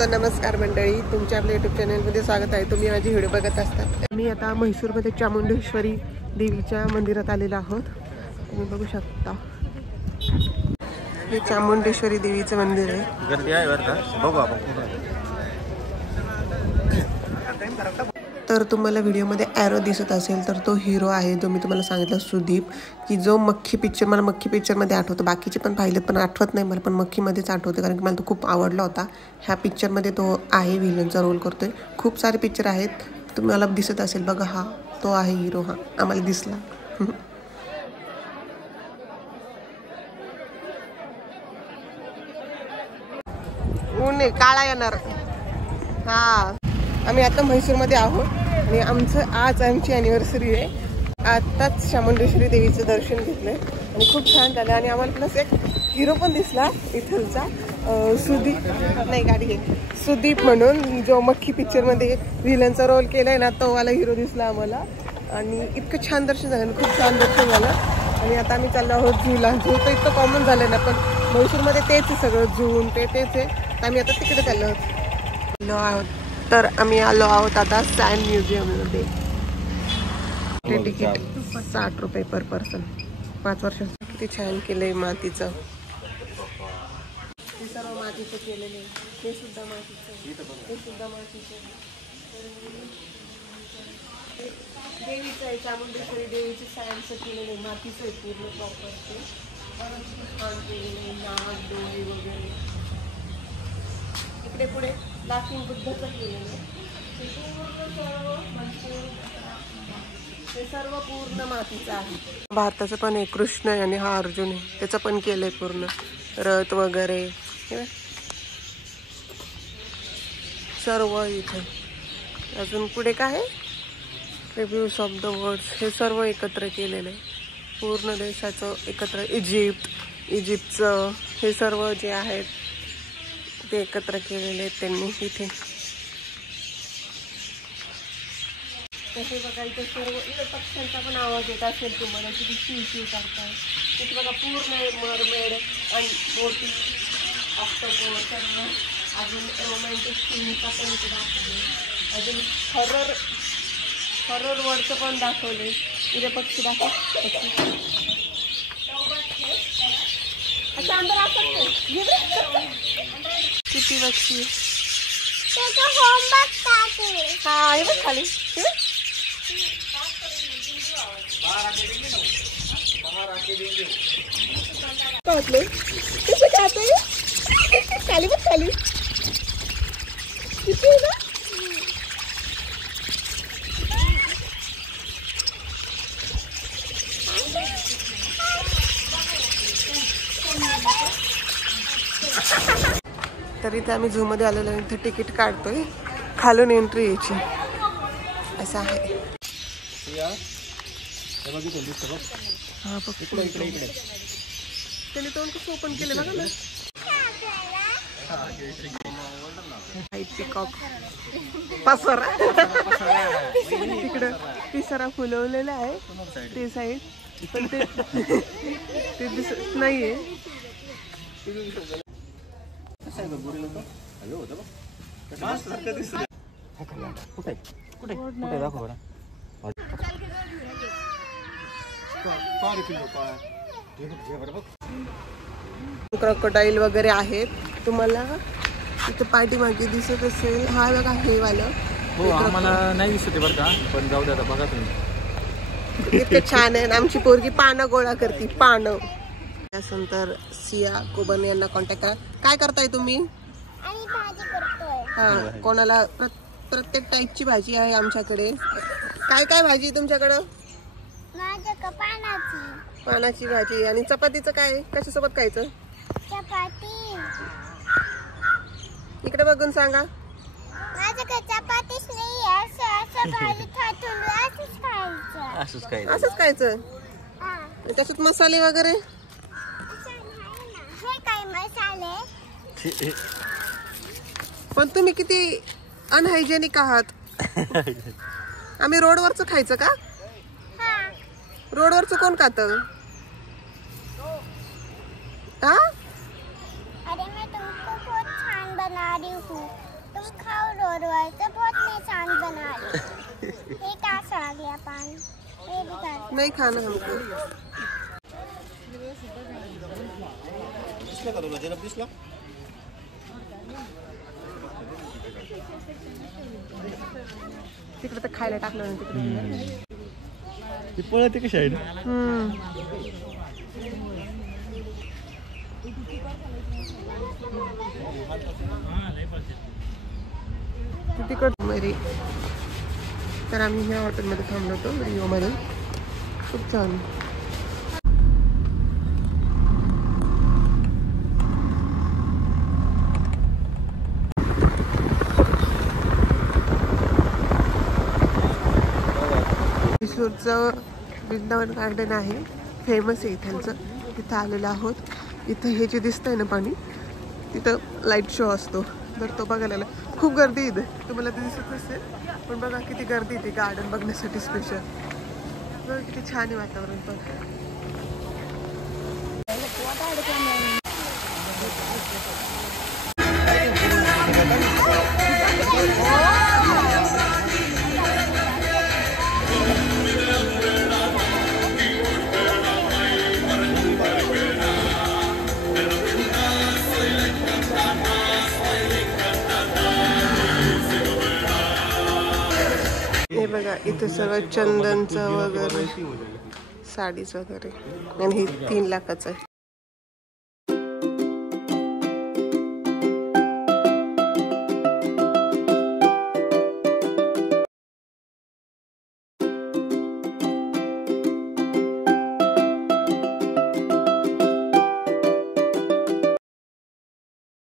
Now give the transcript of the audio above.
तर नमस्कार मंडळी, तुमच्या आपल्या यूट्यूब चॅनलमध्ये स्वागत आहे. तुम्ही माझी व्हिडिओ बघत असतात. मी आता म्हैसूरमध्ये चामुंडेश्वरी देवीच्या मंदिरात आलेलो आहोत. तुम्ही बघू शकता, हे चामुंडेश्वरी देवीचं मंदिर आहे. गर्दी आहे बरं का, बघू आपण. तर तुम्हाला व्हिडिओमध्ये ॲरो दिसत असेल तर तो हिरो आहे, जो मी तुम्हाला सांगितलं सुदीप, की जो मक्खी पिक्चर, मला मक्खी पिक्चरमध्ये आठवतो. बाकीचे पण पाहिलेत पण आठवत नाही मला, पण मक्खीमध्येच आठवते कारण की मला तो खूप आवडला होता. ह्या पिक्चरमध्ये तो आहे, व्हिलनचा रोल करतोय. खूप सारे पिक्चर आहेत, तुम्हाला दिसत असेल बघा. हा तो आहे हिरो, हा आम्हाला दिसला. ऊन आहे, काळा येणार. हा, आम्ही आता म्हैसूरमध्ये आहोत आणि आज आमची ॲनिव्हर्सरी आहे. आत्ताच चामुंडेश्वरी देवीचं दर्शन घेतलंय आणि खूप छान झालं. आणि आम्हाला प्लस एक हिरो पण दिसला इथलचा, सुदीप म्हणून, जो मक्खी पिक्चरमध्ये व्हिलनचा रोल केलाय ना, तो वाला हिरो दिसला आम्हाला. आणि इतकं छान दर्शन झालं, खूप छान दर्शन झालं. आणि आता आम्ही चाललो आहोत झूला. झू तर इतकं कॉमन झालं ना, पण म्हैसूरमध्ये तेच आहे सगळं, झून तेच आहे. तर आम्ही आता तिकडे चाललो आहोत. तर आम्ही आलो आहोत आता सँड म्युझियममध्ये. ते तिकीट 60 रुपये पर पर्सन, 5 वर्षाचं. किती छान केलंय मातीचं, हे सर्व मातीचं केलेलं आहे. हे सुद्धा मातीचं, हे सुद्धा मातीचं. देवीचं आहे, चामुंडेश्वरी देवीचं सँडचं केलेलं आहे, मातीचं आहे पूर्ण प्रॉपर. ते छान केलेलं आहे, नाग डोळे वगैरे. इकडे पुढे लाफिंग बुद्धाचं केलेलं आहे. हे सर्व पूर्ण मातीचं आहे. भारताचं पण आहे, कृष्ण आहे आणि हा अर्जुन आहे, त्याचं पण केलंय पूर्ण रथ वगैरे सर्व इथे. अजून पुढे काय आहे, रिव्ह्यूज ऑफ द वर्ड्स, हे सर्व एकत्र केलेलं आहे पूर्ण देशाचं एकत्र. इजिप्तचं हे सर्व जे आहेत ते एकत्र केलेले आहेत त्यांनी इथे. तसे बघा इथे सर्व पक्ष्यांचा पण आवाज येत असेल तुम्हाला, किती शिव करताय. तिथे बघा पूर्ण मरमेड आणि मोठी ऑक्टोपस सर्व. अजून रोमॅन्टिक सीनचा पण इथे दाखवले. अजून हरर वरचं पण दाखवले. इथे पक्षी दाखव, अच्छा अंदर आ सकते. किती पक्षी, हा हे बघ खाली. कसे खाते खाली बघ, खाली किती आहे ना. तर इथे आम्ही झू मध्ये आलेलो आहे. इथे तिकीट काढतोय, खालून एंट्री यायची, असं आहे. हा बघ, त्याने तोंड कसं ओपन केलं बघा ना. पिकॉक पसरा तिकडं पिसरा फुलवलेला आहे ते साईड, पण ते दिसत नाहीये. कुठे दाखव बरं. क्रोकोडाईल वगैरे आहेत. तुम्हाला इथं पाठीमागे दिसत असेल, हा बघा हे वालं. हो, आम्हाला नाही दिसते बरं का, पण जाऊ द्या बघा तुम्ही. इतकं छान आहे. आमची पोरगी पानं गोळा करते, पानं. त्यानंतर सिया कोबन यांना कॉन्टॅक्ट करा. काय करताय तुम्ही? हा, कोणाला प्रत्येक टाईपची भाजी आहे आमच्याकडे. काय काय भाजी तुमच्याकडं? पानाची भाजी. आणि चपातीचं काय, कशासोबत खायचं? चपाती. इकडे बघून सांगा. माझ्याकडे चपातीच नाही, असं भाजी थाटून असंच खायचं. असंच खायचं. त्याच्यात मसाले वगैरे हे काय मसाले. पण तुम्ही किती अनहायजेनिक आहात. आम्ही रोडवरचं खायचं का? रोडवरचं कोण खातं? हा, अरे मैं तुमको बहुत छान बना रही हूँ. पान ये भी खा नहीं खाना हमको. दिसला का तुला जरा दिसला तिकडे तर खायला टाकलं ना तिकडे. ती पळते कशी आहे ना तिकड मेरी. तर आम्ही ह्या हॉटेलमध्ये थांबलो होतो रिओमध्ये. खूप छान. म्हैसूरचं वृंदावन गार्डन आहे, फेमस आहे इथलचं. तिथं आलेलं आहोत. इथं हे जे दिसतंय ना पाणी, तिथं लाईट शो असतो, तर तो बघायला खूप गर्दी इथे. तुम्हाला ते दिसत नसेल पण बघा किती गर्दी इथे गार्डन बघण्यासाठी स्पेशल. बघा किती छान आहे वातावरण पण. हे बघा इथे सगळं चंदनचं वगैरे, साडीच वगैरे. आणि हे 3 लाखाचं आहे.